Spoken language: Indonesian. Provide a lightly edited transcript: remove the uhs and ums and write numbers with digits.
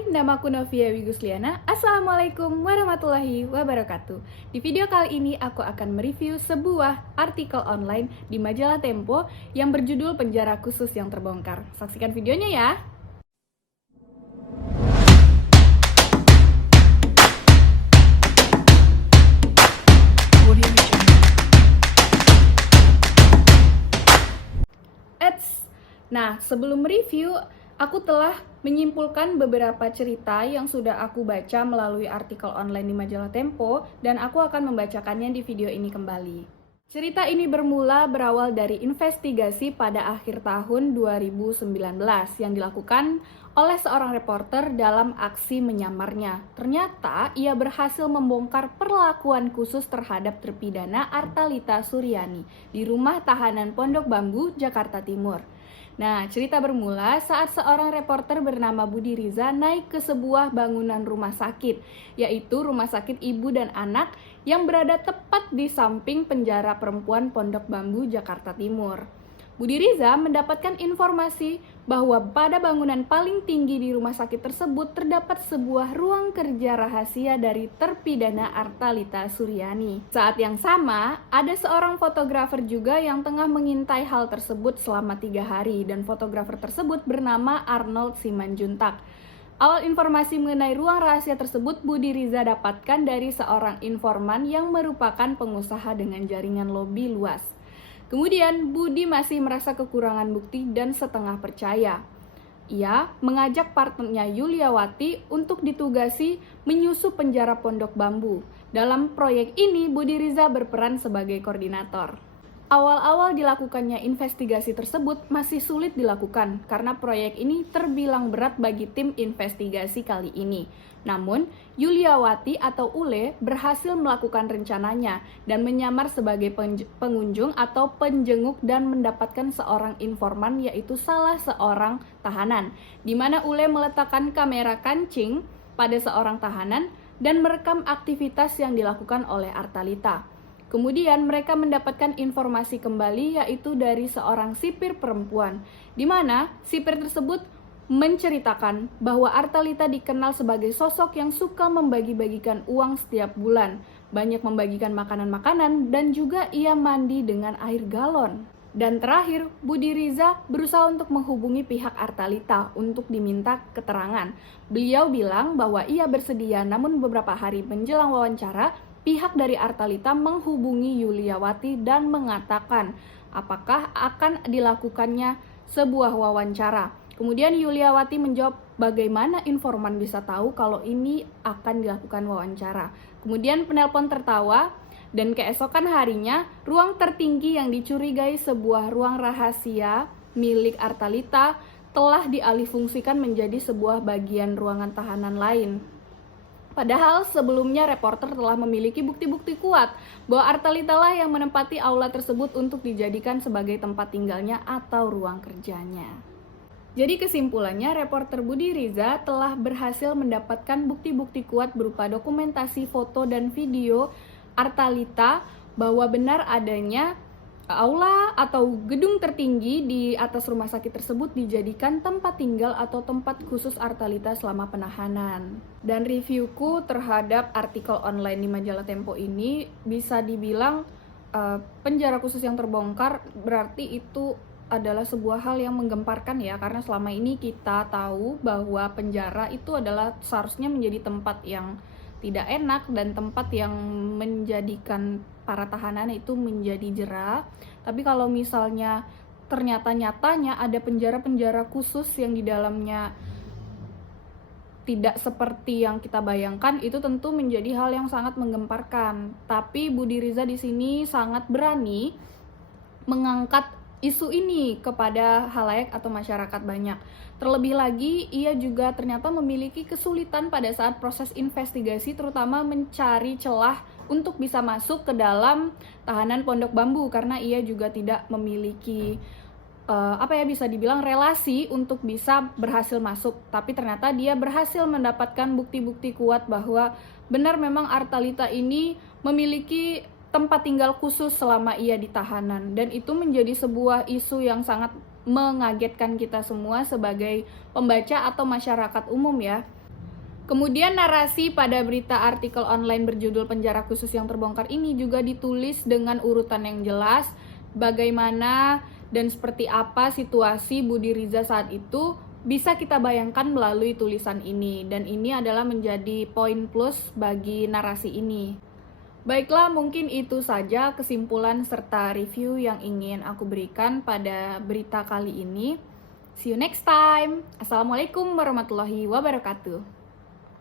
Hai, namaku Novia Wigusliana. Assalamualaikum warahmatullahi wabarakatuh. Di video kali ini aku akan mereview sebuah artikel online di majalah Tempo yang berjudul Penjara Khusus yang Terbongkar. Saksikan videonya ya. Nah, sebelum review, aku telah menyimpulkan beberapa cerita yang sudah aku baca melalui artikel online di majalah Tempo, dan aku akan membacakannya di video ini kembali. Cerita ini berawal dari investigasi pada akhir tahun 2019 yang dilakukan oleh seorang reporter dalam aksi menyamarnya. Ternyata ia berhasil membongkar perlakuan khusus terhadap terpidana Artalita Suryani di rumah tahanan Pondok Bambu, Jakarta Timur. Nah, cerita bermula saat seorang reporter bernama Budi Riza naik ke sebuah bangunan rumah sakit, yaitu Rumah Sakit Ibu dan Anak yang berada tepat di samping penjara perempuan Pondok Bambu, Jakarta Timur. Budi Riza mendapatkan informasi bahwa pada bangunan paling tinggi di rumah sakit tersebut terdapat sebuah ruang kerja rahasia dari terpidana Artalita Suryani. Saat yang sama, ada seorang fotografer juga yang tengah mengintai hal tersebut selama 3 hari, dan fotografer tersebut bernama Arnold Simanjuntak. Awal informasi mengenai ruang rahasia tersebut Budi Riza dapatkan dari seorang informan yang merupakan pengusaha dengan jaringan lobi luas. Kemudian Budi masih merasa kekurangan bukti dan setengah percaya. Ia mengajak partnernya Yuliawati untuk ditugasi menyusup penjara Pondok Bambu. Dalam proyek ini Budi Riza berperan sebagai koordinator. Awal-awal dilakukannya investigasi tersebut masih sulit dilakukan karena proyek ini terbilang berat bagi tim investigasi kali ini. Namun, Yuliawati atau Ule berhasil melakukan rencananya dan menyamar sebagai pengunjung atau penjenguk dan mendapatkan seorang informan, yaitu salah seorang tahanan, di mana Ule meletakkan kamera kancing pada seorang tahanan dan merekam aktivitas yang dilakukan oleh Artalita. Kemudian mereka mendapatkan informasi kembali, yaitu dari seorang sipir perempuan, di mana sipir tersebut menceritakan bahwa Artalita dikenal sebagai sosok yang suka membagi-bagikan uang setiap bulan, banyak membagikan makanan-makanan, dan juga ia mandi dengan air galon. Dan terakhir, Budi Riza berusaha untuk menghubungi pihak Artalita untuk diminta keterangan. Beliau bilang bahwa ia bersedia, namun beberapa hari menjelang wawancara, pihak dari Artalita menghubungi Yuliawati dan mengatakan apakah akan dilakukannya sebuah wawancara. Kemudian Yuliawati menjawab bagaimana informan bisa tahu kalau ini akan dilakukan wawancara. Kemudian penelpon tertawa dan keesokan harinya ruang tertinggi yang dicurigai sebuah ruang rahasia milik Artalita telah dialihfungsikan menjadi sebuah bagian ruangan tahanan lain. Padahal sebelumnya reporter telah memiliki bukti-bukti kuat bahwa Artalita lah yang menempati aula tersebut untuk dijadikan sebagai tempat tinggalnya atau ruang kerjanya. Jadi kesimpulannya, reporter Budi Riza telah berhasil mendapatkan bukti-bukti kuat berupa dokumentasi foto dan video Artalita bahwa benar adanya aula atau gedung tertinggi di atas rumah sakit tersebut dijadikan tempat tinggal atau tempat khusus Artalita selama penahanan. Dan reviewku terhadap artikel online di majalah Tempo ini bisa dibilang penjara khusus yang terbongkar berarti itu adalah sebuah hal yang menggemparkan ya, karena selama ini kita tahu bahwa penjara itu adalah seharusnya menjadi tempat yang tidak enak dan tempat yang menjadikan para tahanan itu menjadi jera. Tapi kalau misalnya ternyata nyatanya ada penjara-penjara khusus yang di dalamnya tidak seperti yang kita bayangkan, itu tentu menjadi hal yang sangat menggemparkan. Tapi Budi Riza di sini sangat berani mengangkat isu ini kepada halayak atau masyarakat banyak. Terlebih lagi, ia juga ternyata memiliki kesulitan pada saat proses investigasi, terutama mencari celah untuk bisa masuk ke dalam tahanan Pondok Bambu, karena ia juga tidak memiliki bisa dibilang relasi untuk bisa berhasil masuk. Tapi ternyata dia berhasil mendapatkan bukti-bukti kuat bahwa benar memang Artalita ini memiliki tempat tinggal khusus selama ia di tahanan, dan itu menjadi sebuah isu yang sangat mengagetkan kita semua sebagai pembaca atau masyarakat umum ya. Kemudian narasi pada berita artikel online berjudul Penjara Khusus yang Terbongkar ini juga ditulis dengan urutan yang jelas, bagaimana dan seperti apa situasi Budi Riza saat itu bisa kita bayangkan melalui tulisan ini, dan ini adalah menjadi poin plus bagi narasi ini. Baiklah, mungkin itu saja kesimpulan serta review yang ingin aku berikan pada berita kali ini. See you next time. Assalamualaikum warahmatullahi wabarakatuh.